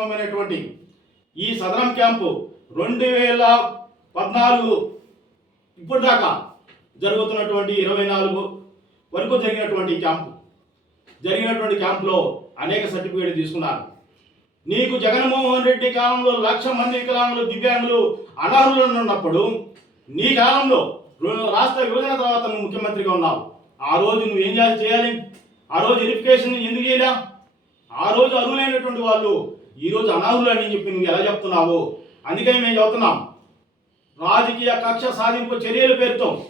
అనేటువంటి ఈ సదరం క్యాంపు రెండు వేల పద్నాలుగు ఇప్పుడు దాకా జరుగుతున్నటువంటి ఇరవై నాలుగు వరకు జరిగినటువంటి క్యాంపు. జరిగినటువంటి క్యాంపులో అనేక సర్టిఫికేట్ తీసుకున్నారు. నీకు జగన్మోహన్ రెడ్డి కాలంలో లక్ష మంది వికలాంగులు దివ్యాంగులు అనర్హులు ఉన్నప్పుడు నీ కాలంలో రాష్ట్ర విభజన తర్వాత నువ్వు ముఖ్యమంత్రిగా ఉన్నావు. ఆ రోజు నువ్వు ఏం చేయాలి? చేయాలి ఆ రోజు వెరిఫికేషన్ ఎందుకు చేయలే? ఆ రోజు అర్హులైనటువంటి వాళ్ళు ఈరోజు అనాహులు అని చెప్పి నువ్వు ఎలా చెప్తున్నావు? అందుకని మేము చెబుతున్నాం రాజకీయ కక్ష సాధింపు చర్యలు పేరుతో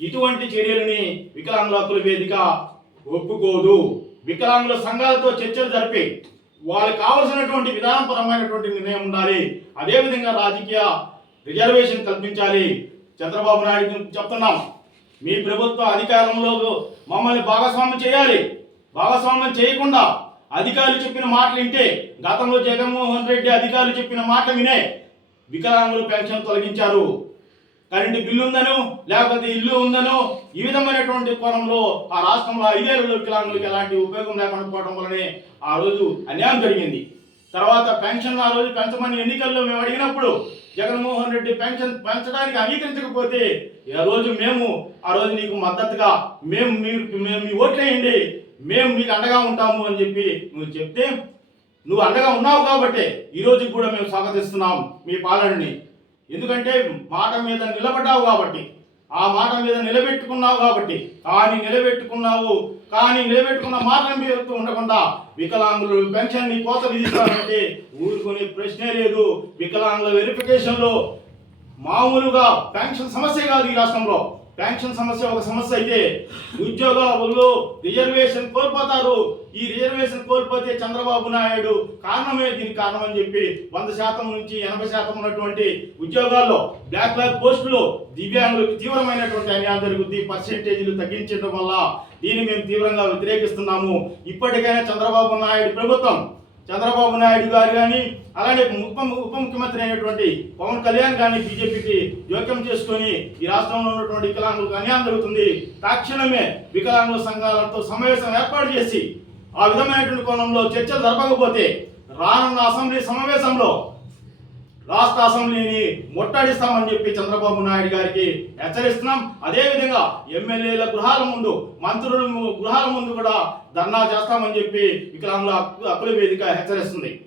ఇటువంటి చర్యలని వికలాంగుల హక్కుల వేదిక ఒప్పుకోదు. వికలాంగుల సంఘాలతో చర్చలు జరిపి వాళ్ళకి కావలసినటువంటి విధానపరమైనటువంటి నిర్ణయం ఉండాలి. అదేవిధంగా రాజకీయ రిజర్వేషన్ కల్పించాలి. చంద్రబాబు నాయుడు చెప్తున్నాం. మీ ప్రభుత్వ అధికారంలో మమ్మల్ని భాగస్వామ్యం చేయాలి. భాగస్వామ్యం చేయకుండా అధికారులు చెప్పిన మాటలు వింటే గతంలో జగన్మోహన్ రెడ్డి అధికారులు చెప్పిన మాట వినే వికలాంగులు పెన్షన్ తొలగించారు. కరెంటు బిల్లు ఉందనో లేకపోతే ఇల్లు ఉందనో ఈ విధమైనటువంటి కోణంలో ఆ రాష్ట్రంలో ఐదేళ్ళలో వికలాంగులకు ఎలాంటి ఉపయోగం లేకుండా పోవడం వల్లనే ఆ రోజు అన్యాయం జరిగింది. తర్వాత పెన్షన్ ఆ రోజు పెంచమని ఎన్నికల్లో మేము అడిగినప్పుడు జగన్మోహన్ రెడ్డి పెన్షన్ పెంచడానికి అంగీకరించకపోతే ఆ రోజు మేము ఆ రోజు నీకు మద్దతుగా మేము మీరు మేము మీ ఓట్లేయండి మేము మీకు అండగా ఉంటాము అని చెప్పి నువ్వు చెప్తే నువ్వు అండగా ఉన్నావు కాబట్టి ఈరోజు కూడా మేము స్వాగతిస్తున్నాం మీ పాలనని. ఎందుకంటే మాట మీద నిలబడ్డావు కాబట్టి ఆ మాట మీద నిలబెట్టుకున్నావు కాబట్టి కానీ నిలబెట్టుకున్నావు కానీ నిలబెట్టుకున్న మాటలు మీరు ఉండకుండా వికలాంగులు పెన్షన్ని కోత విధిస్తారంటే ఊరుకునే ప్రశ్నే లేదు. వికలాంగుల వెరిఫికేషన్లో మామూలుగా పెన్షన్ సమస్య కాదు ఈ రాష్ట్రంలో. పెన్షన్ సమస్య ఒక సమస్య అయితే ఉద్యోగాలు రిజర్వేషన్ కోల్పోతారు. ఈ రిజర్వేషన్ కోల్పోతే చంద్రబాబు నాయుడు కారణమే దీనికి కారణం అని చెప్పి వంద శాతం నుంచి ఎనభై శాతం ఉన్నటువంటి ఉద్యోగాల్లో బ్లాక్ బ్లాక్ పోస్టులు దివ్యాంగులకు తీవ్రమైనటువంటి అన్యాయం జరుగుద్ది. పర్సెంటేజీలు తగ్గించడం వల్ల దీన్ని మేము తీవ్రంగా వ్యతిరేకిస్తున్నాము. ఇప్పటికైనా చంద్రబాబు నాయుడు ప్రభుత్వం చంద్రబాబు నాయుడు గారు కానీ అలానే ఉప ఉప ముఖ్యమంత్రి అయినటువంటి పవన్ కళ్యాణ్ కానీ బీజేపీకి జోక్యం చేసుకొని ఈ రాష్ట్రంలో ఉన్నటువంటి వికలాంగులకు అన్యాయం జరుగుతుంది తక్షణమే వికలాంగుల సంఘాలతో సమావేశం ఏర్పాటు చేసి ఆ విధమైనటువంటి కోణంలో చర్చలు జరపకపోతే రానున్న అసెంబ్లీ సమావేశంలో రాష్ట్ర అసెంబ్లీని ముట్టడిస్తామని చెప్పి చంద్రబాబు నాయుడు గారికి హెచ్చరిస్తున్నాం. అదేవిధంగా ఎమ్మెల్యేల గృహాల ముందు మంత్రుల గృహాల ముందు కూడా ధర్నా చేస్తామని చెప్పి వికలాంగుల హక్కు- హక్కుల వేదిక హెచ్చరిస్తుంది.